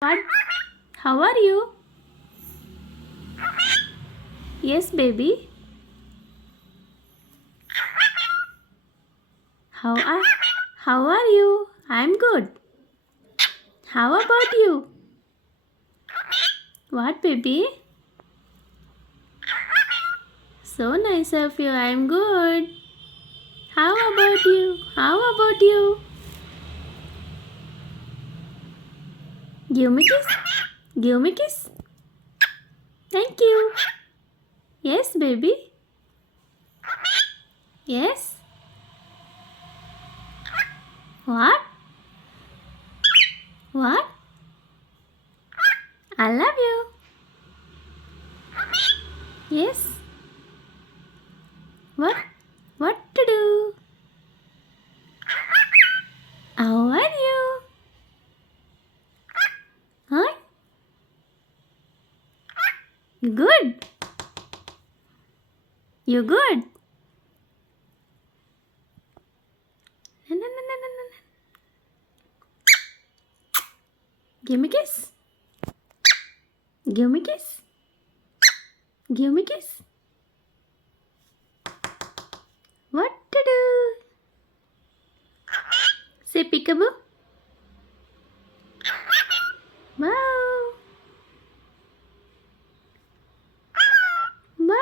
What? How are you? Yes, baby. How are How are you? I'm good. How about you? What, baby? So nice of you. I'm good. How about you? How about you? Give me kiss. Give me kiss. Thank you. Yes, baby. Yes. What? What? I love you. Yes. What? What to do? How are you? Huh? You good? You good? Na, na, na, na, na, na. Give me kiss. Give me kiss. Give me kiss. What to do? Say peekaboo. Wow. Wow.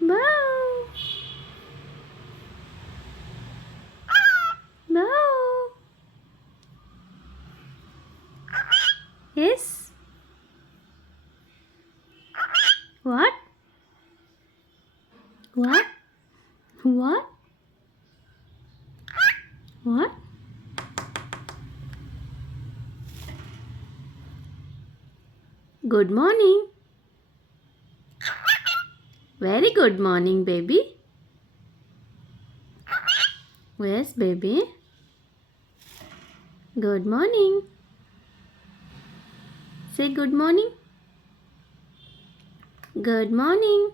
Wow. Wow. Yes. What? What? What? What? Good morning. Very good morning, baby. Yes, baby. Good morning. Say good morning. Good morning.